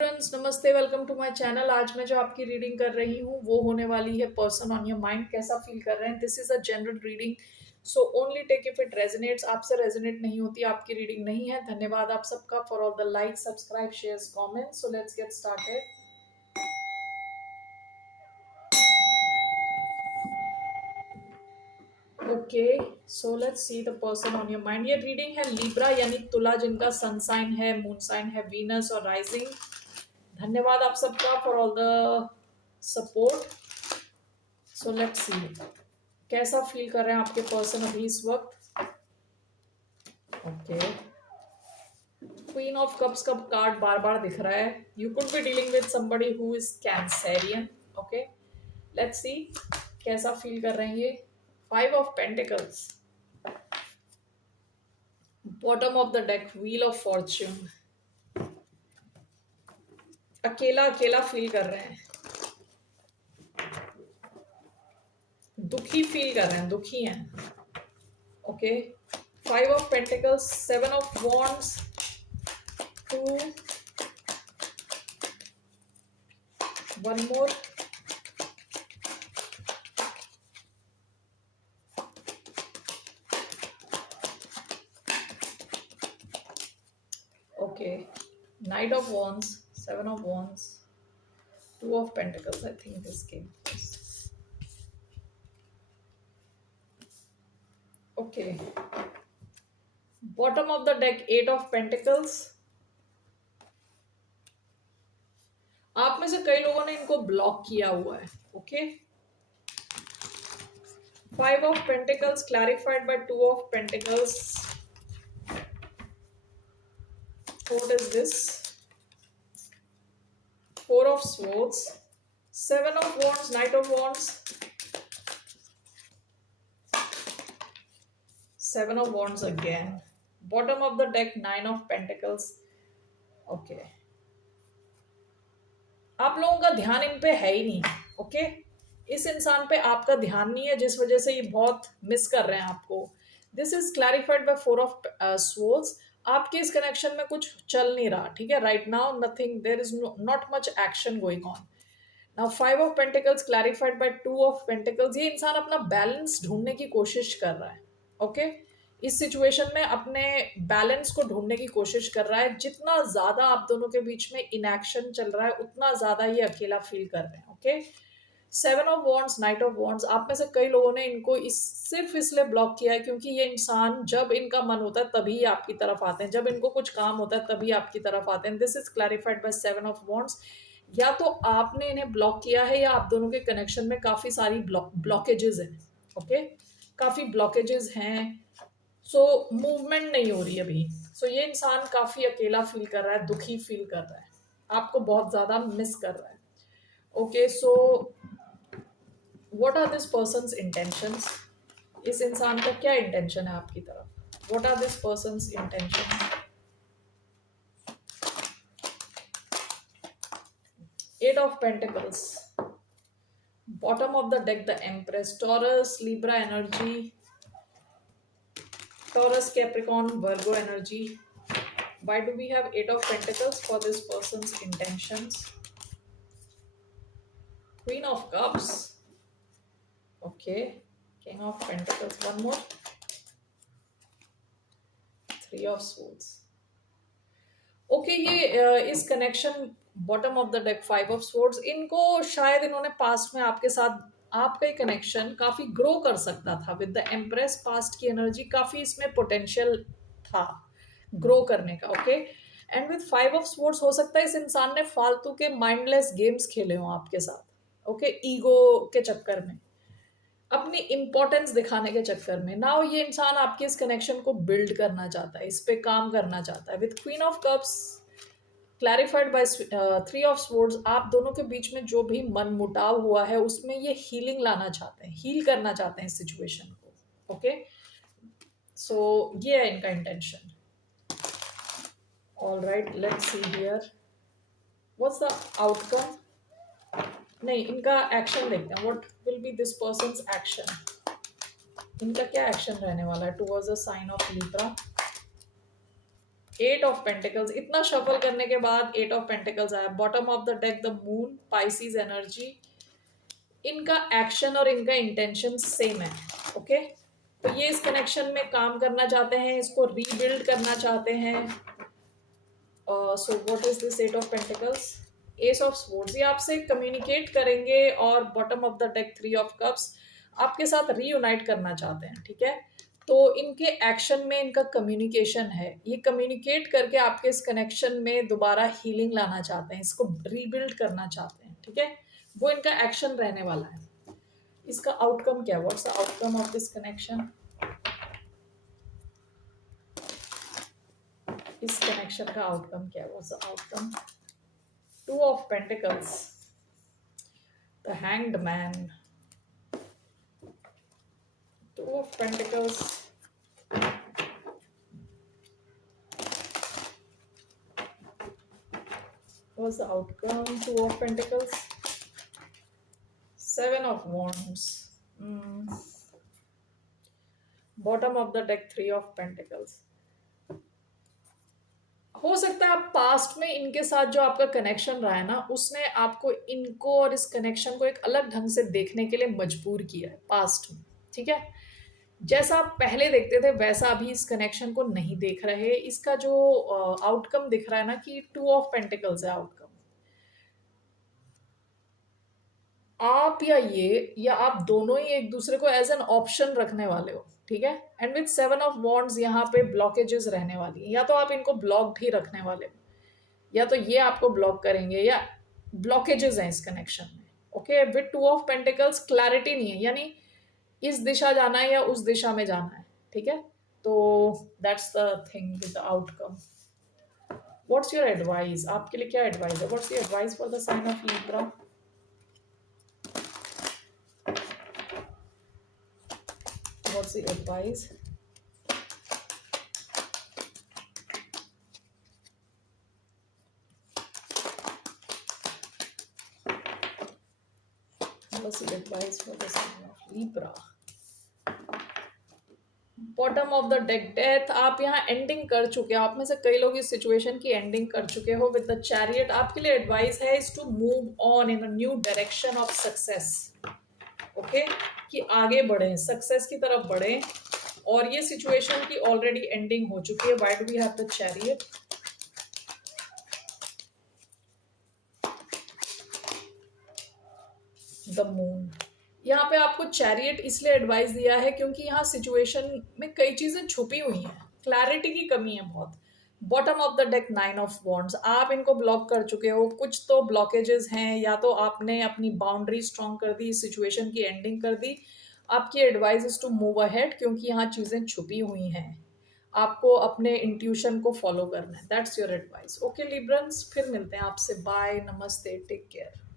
Friends नमस्ते, welcome to my channel. आज मैं जो आपकी रीडिंग कर रही हूँ वो होने वाली है पर्सन ऑन योर माइंड। कैसा फील कर रहे हैं? This is a general reading, so only take if it resonates. आपसे रेजोनेट नहीं होती आपकी रीडिंग नहीं है। धन्यवाद आप सबका for all the like, subscribe, shares, comments. So let's get started. Okay, so let's see the person on your mind. ये रीडिंग है लिब्रा यानी तुला, जिनका सन साइन है, मून साइन है वीनस और राइजिंग। धन्यवाद आप सबका for all the support. So let's सी कैसा फील कर रहे हैं आपके पर्सन अभी इस वक्त। ओके, क्वीन ऑफ कप्स का कार्ड बार बार दिख रहा है। You could be dealing with somebody who is Cancerian. Okay, let's see कैसा फील कर रहे हैं ये। Five of pentacles, bottom of the deck, wheel of Fortune. अकेला अकेला फील कर रहे हैं, दुखी फील कर रहे हैं, दुखी हैं। Okay, five of pentacles, seven of wands, two, one more, okay, knight of wands, seven of wands, two of pentacles. I think this came first. Okay, bottom of the deck, eight of pentacles. आप में से कई लोगों ने इनको block किया हुआ है। Okay, five of pentacles clarified by two of pentacles. What is this? Four of swords, seven of wands, knight of wands, seven of wands again. Bottom of the deck, nine of pentacles. Okay, आप लोगों का ध्यान इन पे है ही नहीं। Okay, इस इंसान पे आपका ध्यान नहीं है, जिस वजह से ये बहुत मिस कर रहे हैं आपको। This is clarified by four of swords. आपके इस कनेक्शन में कुछ चल नहीं रहा, ठीक है। Right now nothing, there is not much action going on. Now five of pentacles clarified by two of pentacles. ये इंसान अपना बैलेंस ढूंढने की कोशिश कर रहा है। ओके, इस सिचुएशन में अपने बैलेंस को ढूंढने की कोशिश कर रहा है। जितना ज्यादा आप दोनों के बीच में इनएक्शन चल रहा है उतना ज्यादा ये अकेला फील कर रहे हैं। Okay, seven of wands, night of wands. आप में से कई लोगों ने इनको सिर्फ इसलिए ब्लॉक किया है क्योंकि ये इंसान जब इनका मन होता है तभी आपकी तरफ आते हैं, जब इनको कुछ काम होता है तभी आपकी तरफ आते हैं। This is clarified by seven of wands. या तो आपने इन्हें ब्लॉक किया है या आप दोनों के कनेक्शन में काफी सारी ब्लॉकेजेस हैं। ओके, काफी ब्लॉकेजेस हैं। सो मूवमेंट नहीं हो रही अभी। सो ये इंसान काफी अकेला फील कर रहा है, दुखी फील कर रहा है, आपको बहुत ज्यादा मिस कर रहा है। Okay, so what are this person's intentions? इस इंसान का क्या इंटेंशन है आपकी तरफ? What are this person's intention? Eight of pentacles, bottom of the deck, the empress, Taurus, Libra energy, Taurus, Capricorn, Virgo energy. Why do we have eight of pentacles for this person's intentions? Queen of cups. Okay, king of pentacles. One more. Three of swords. Okay, ये इस connection bottom of the deck, five of swords. इनको शायद इन्होंने past में आपके साथ, आपका ही connection काफी ग्रो कर सकता था विद द एम्प्रेस। पास्ट की एनर्जी काफी इसमें पोटेंशियल था ग्रो करने का। Okay, and with five of swords हो सकता है इस इंसान ने फालतू के माइंडलेस गेम्स खेले हों आपके साथ। ओके, ईगो के चक्कर में, अपनी इंपॉर्टेंस दिखाने के चक्कर में। नाउ ये इंसान आपके इस कनेक्शन को बिल्ड करना चाहता है, इस पे काम करना चाहता है। With queen of cups clarified by three of swords, आप दोनों के बीच में जो भी मन मुटाव हुआ है उसमें ये हीलिंग लाना चाहते हैं, हील करना चाहते हैं इस सिचुएशन को। ओके, सो ये है इनका intention. All right, let's see here what's the outcome. नहीं, इनका एक्शन देखते हैं। What will be this person's action? इनका क्या एक्शन रहने वाला है towards the sign of Libra? Eight of pentacles, इतना शफल करने के बाद एट ऑफ पेंटिकल्स आया। Bottom of the deck the moon, Pisces energy. इनका एक्शन और इनका इंटेंशन सेम है। ओके, तो ये इस कनेक्शन में काम करना चाहते हैं, इसको रीबिल्ड करना चाहते हैं। So what is this eight of pentacles? S of swords, ये आपसे कम्युनिकेट करेंगे। और bottom of the deck three of cups, आपके साथ रीयूनाइट करना चाहते हैं। ठीक है, तो इनके एक्शन में इनका कम्युनिकेशन है, ये कम्युनिकेट करके आपके इस कनेक्शन में दोबारा हीलिंग लाना चाहते हैं, इसको रीबिल्ड करना चाहते हैं। ठीक है, वो इनका एक्शन रहने वाला है। इसका आउटकम क्या है? What's the outcome of this connection? इस कनेक्शन का आउटकम क्या है? What's the outcome? To of pentacles, the hanged man, to of pentacles, what's the outcome? Two of Pentacles, Seven of Wands, bottom of the deck Three of Pentacles. हो सकता है आप past में इनके साथ जो आपका कनेक्शन रहा है ना, उसने आपको इनको और इस कनेक्शन को एक अलग ढंग से देखने के लिए मजबूर किया है पास्ट में। ठीक है, जैसा आप पहले देखते थे वैसा अभी इस कनेक्शन को नहीं देख रहे। इसका जो आउटकम दिख रहा है ना कि टू ऑफ पेंटिकल्स है आउटकम। आप या आप दोनों ही एक दूसरे को एज एन ऑप्शन रखने वाले हो। ठीक है, and with seven of wands यहाँ पे ब्लॉकेजेस रहने वाली है, या तो आप इनको ब्लॉक्ड ही रखने वाले हो, या तो ये आपको ब्लॉक करेंगे, या ब्लॉकेजेस हैं इस कनेक्शन में। Okay, with two of pentacles clarity नहीं है, यानी इस दिशा जाना है या उस दिशा में जाना है। ठीक है, तो that's the thing with the outcome. What's your advice? आपके लिए क्या एडवाइस है? What's your advice for the sign of Libra? What's the advice? What's the advice for the sign of Libra? Bottom of the deck death, आप यहाँ ending कर चुके हो। आप में से कई लोग इस सिचुएशन की एंडिंग कर चुके हो विद द चैरियट। आपके लिए एडवाइस है is to move on in a new direction of success. Okay, कि आगे बढ़ें, सक्सेस की तरफ बढ़ें। और ये सिचुएशन की ऑलरेडी एंडिंग हो चुकी है। Why do we have the chariot? The moon, यहाँ पे आपको चैरियट इसलिए एडवाइस दिया है क्योंकि यहाँ सिचुएशन में कई चीजें छुपी हुई हैं, क्लैरिटी की कमी है बहुत। Bottom of the deck nine of wands, आप इनको ब्लॉक कर चुके हो। कुछ तो ब्लॉकेजेस हैं, या तो आपने अपनी बाउंड्री स्ट्रॉन्ग कर दी, सिचुएशन की एंडिंग कर दी। आपकी advice is to move ahead, क्योंकि यहाँ चीजें छुपी हुई हैं। आपको अपने इंट्यूशन को फॉलो करना है। That's your advice. Okay Librans, फिर मिलते हैं आपसे। बाय, नमस्ते, टेक केयर।